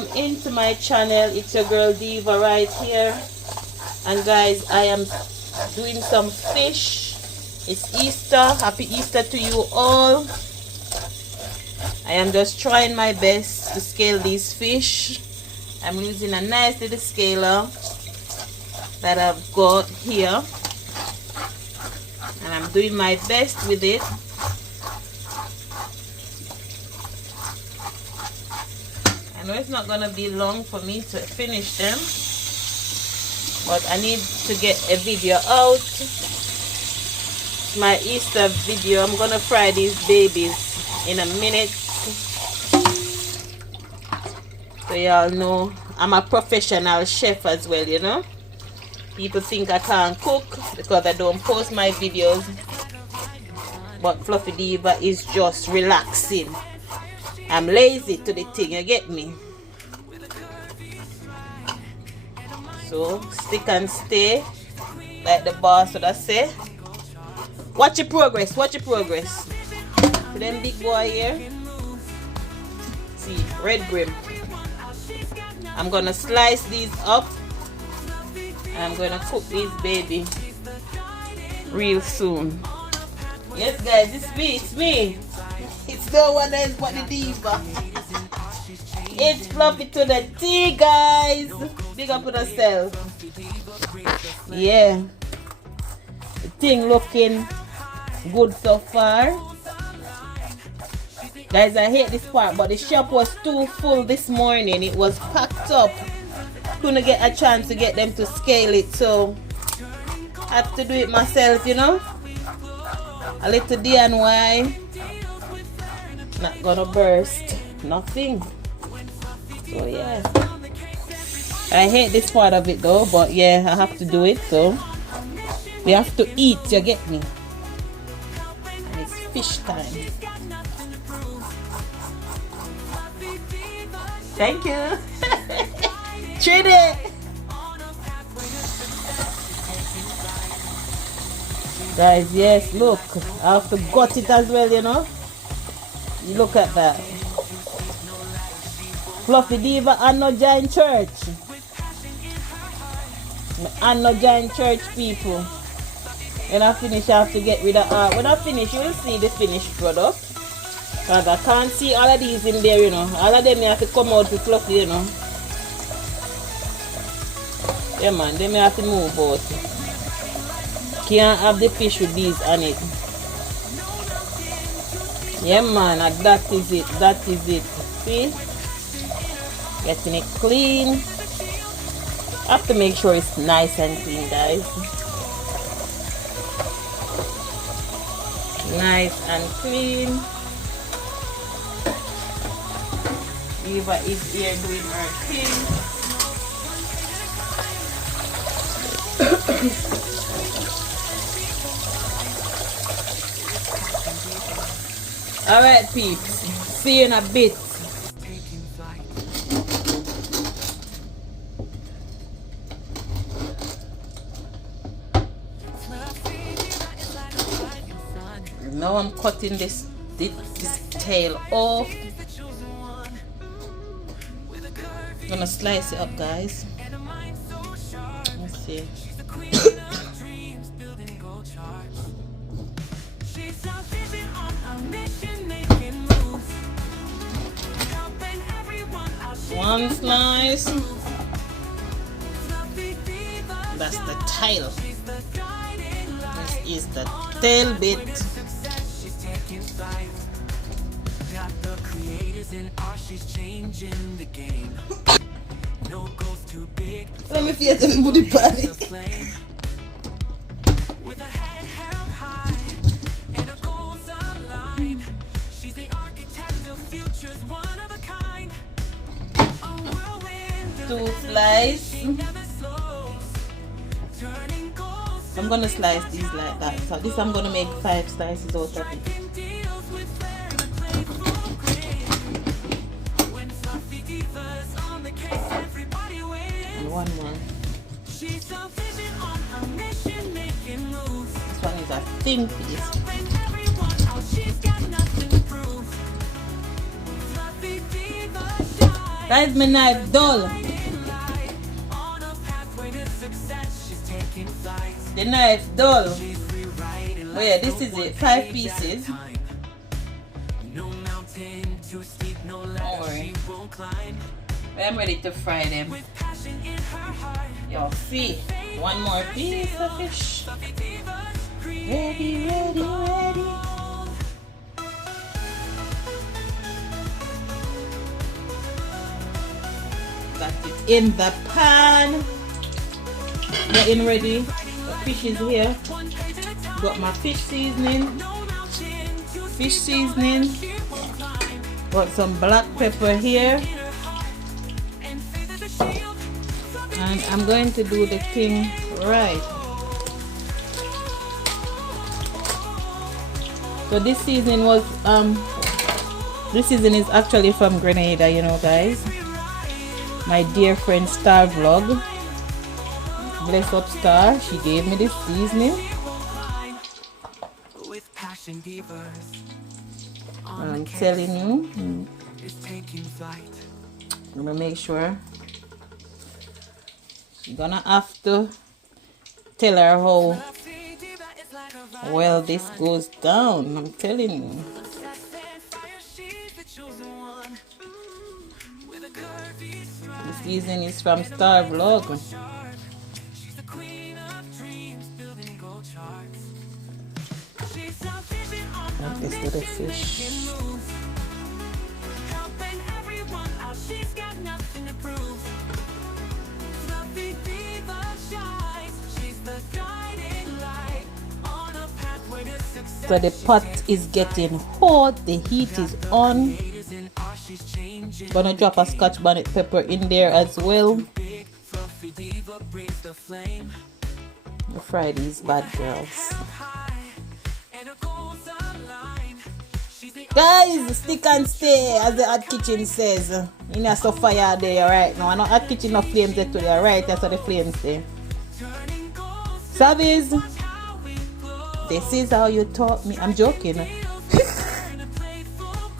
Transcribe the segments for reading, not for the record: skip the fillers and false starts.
welcome into my channel. It's your girl Diva right here, and guys, I am doing some fish. It's Easter. Happy Easter to you all. I am just trying my best to scale these fish. I'm using a nice little scaler that I've got here, and I'm doing my best with it. I know it's not gonna be long for me to finish them, but I need to get a video out. My Easter video. I'm gonna fry these babies in a minute, so y'all know I'm a professional chef as well, you know. People think I can't cook because I don't post my videos, but Fluffy Diva is just relaxing. I'm lazy to the thing, you get me? So stick and stay, like the boss would say. Watch your progress, watch your progress. See them big boy here? See, red brim. I'm gonna slice these up, and I'm gonna cook these baby real soon. Yes guys, it's me. It's no one else but the Diva. It's Fluffy to the T, guys. Big up on yourself. Yeah. The thing looking good so far. Guys, I hate this part, but the shop was too full this morning. It was packed up. Couldn't get a chance to get them to scale it, so I have to do it myself, you know. A little DIY. Not gonna burst nothing. So yeah, I hate this part of it though, but yeah, I have to do it. So we have to eat, you get me? And it's fish time. Thank you. Treat it. Guys, yes, look, I have to gut it as well, you know. Look at that. Fluffy Diva and no giant church. And no giant church people. When I finish, I have to get rid of when I finish, you will see the finished product. Because I can't see all of these in there, you know. All of them have to come out with Fluffy, you know. Yeah man, they may have to move out. Can't have the fish with these on it. Yeah man, and that is it, see, getting it clean. Have to make sure it's nice and clean, guys. Nice and clean. Diva is here doing her thing. Alright peeps, see you in a bit. Now I'm cutting this tail off. I'm gonna slice it up, guys. Let's see. One slice. That's the tail. This is the tail bit. Let me feel the booty party. Two slice. I'm gonna slice these like that. So this I'm gonna make 5 slices out of it. And one more. This one is a thin piece. Guys, my knife dull. The knife dull. Oh yeah, this is it. 5 pieces. Don't worry. I'm ready to fry them. Y'all see, one more piece of fish. Ready, ready, ready. Got it in the pan. Getting ready. The fish is here. Got my fish seasoning. Fish seasoning. Got some black pepper here. And I'm going to do the thing right. So this seasoning was this season is actually from Grenada, you know, guys. My dear friend Star Vlog, bless up Star, she gave me this seasoning. I'm telling you, I'm gonna make sure. You're gonna have to tell her how well this goes down. I'm telling you. This season is from Star Vlog. This to the fish. So the pot is getting hot, the heat is on. Gonna drop a Scotch bonnet pepper in there as well. The fry these bad girls. Guys, stick and stay, as the hot kitchen says. You know, so fire there right now. I know hot kitchen no flames there today, right? That's how the flames there. Service. This is how you taught me. I'm joking.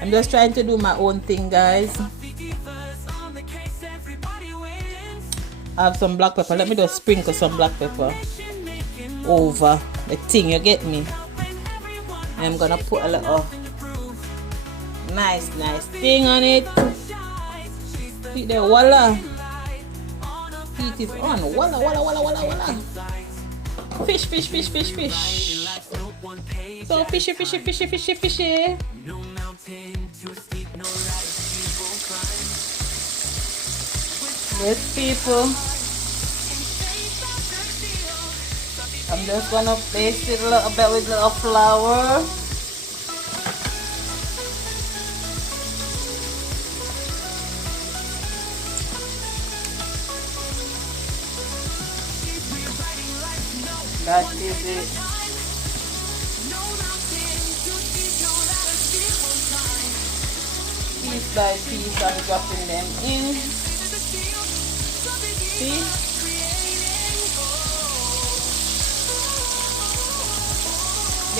I'm just trying to do my own thing, guys. I have some black pepper. Let me just sprinkle some black pepper over the thing, you get me? I'm gonna put a little nice thing on it. See there, voila. Heat is on. Voila, voila, voila, voila, voila. Fish. So fishy. Yes, people. I'm just gonna paste it a little bit with a little flour. That is it. Piece by piece, I'm dropping them in. See?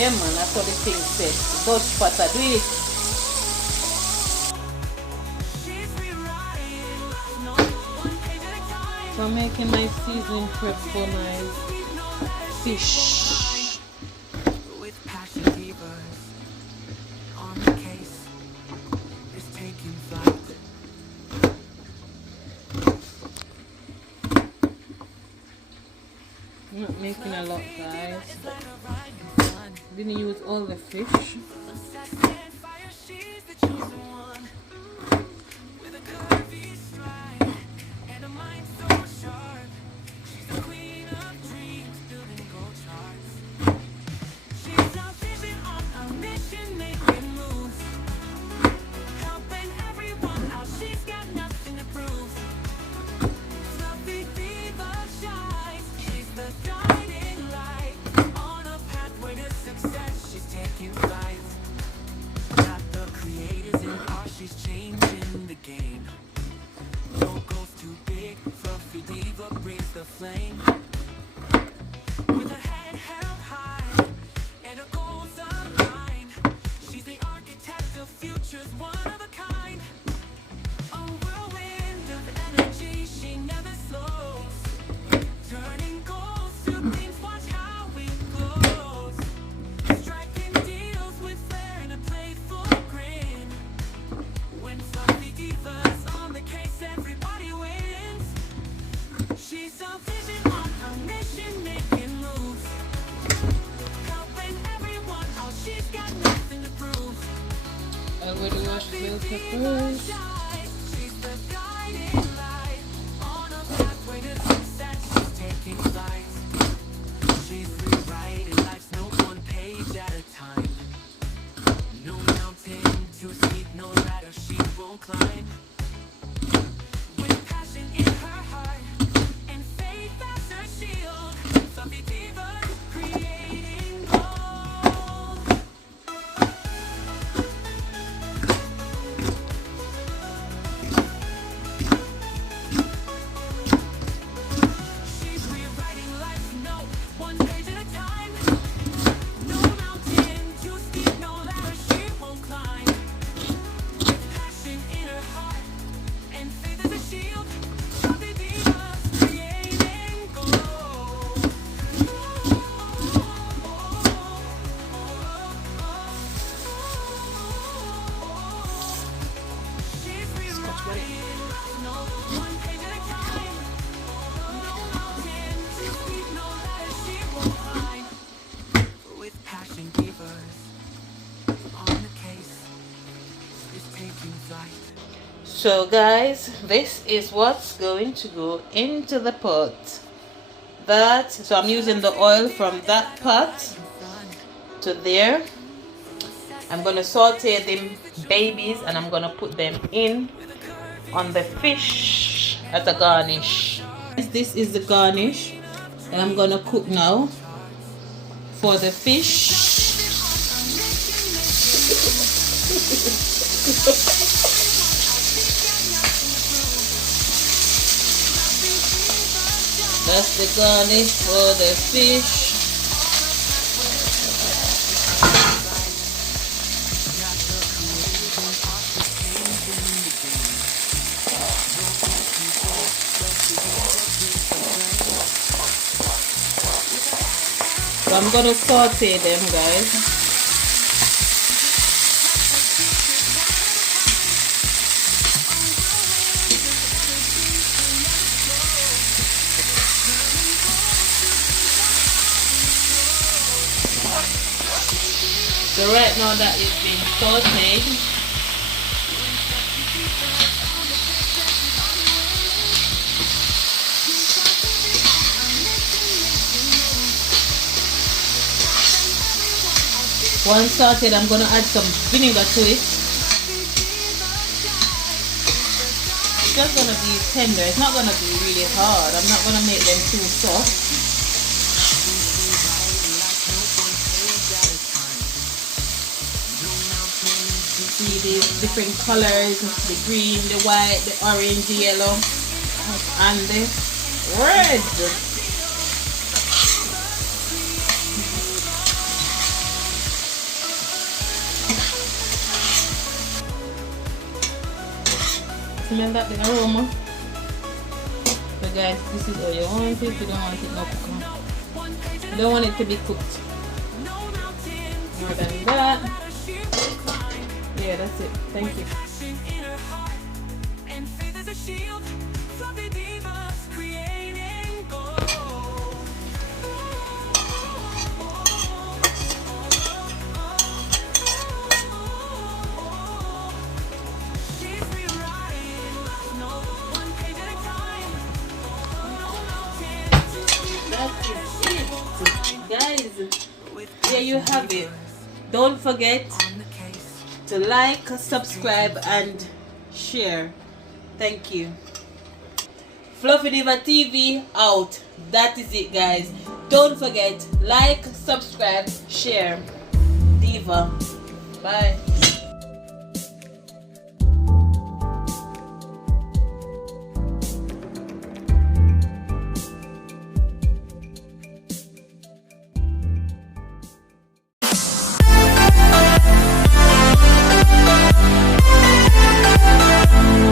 Yeah, man, that's what the thing said. Dutch pata, do it. So I'm making my seasoning prep for my fish. With passion fevers on the case is taking flight. I'm not making a lot, guys. Didn't use all the fish. Watch how it goes. Striking deals with flair and a playful grin. When fluffy divas on the case, everybody wins. She's a vision on a mission, making moves. Helping everyone out, she's got nothing to prove. I would wash bell peppers. She's the guiding light on a pathway to success. She's taking flight. She's rewriting life's note one page at a time. No mountain too steep, no ladder she won't climb. With passion in her heart and faith as her shield, fluffy divas creating gold. She's rewriting life's note one page at a time. No mountain too steep, no ladder she won't climb. With passion in her heart and faith as a shield, fluffy divas creating gold. She's rewriting life's note one page at a time. No mountain too steep, no ladder she won't climb. With passion, divas on the case is taking flight. So guys, this is what's going to go into the pot. So I'm using the oil from that pot to there. I'm gonna saute them babies and I'm gonna put them in on the fish as a garnish. This is the garnish and I'm gonna cook now for the fish. That's the garnish for the fish. So I'm gonna saute them, guys. So right now that it's been sauteed, once sauteed, I'm gonna add some vinegar to it. It's just gonna be tender. It's not gonna be really hard. I'm not gonna make them too soft. See these different colors, the green, the white, the orange, the yellow, and the red. Smell that, the aroma. So guys, this is all you want it. You don't want it no cooked. You don't want it to be cooked more than that. Yeah, that's it. Thank you. That's it, guys. There you have it. Don't forget to like, subscribe, and share. Thank you. Fluffy Diva TV out. That is it, guys. Don't forget, like, subscribe, share. Diva. Bye.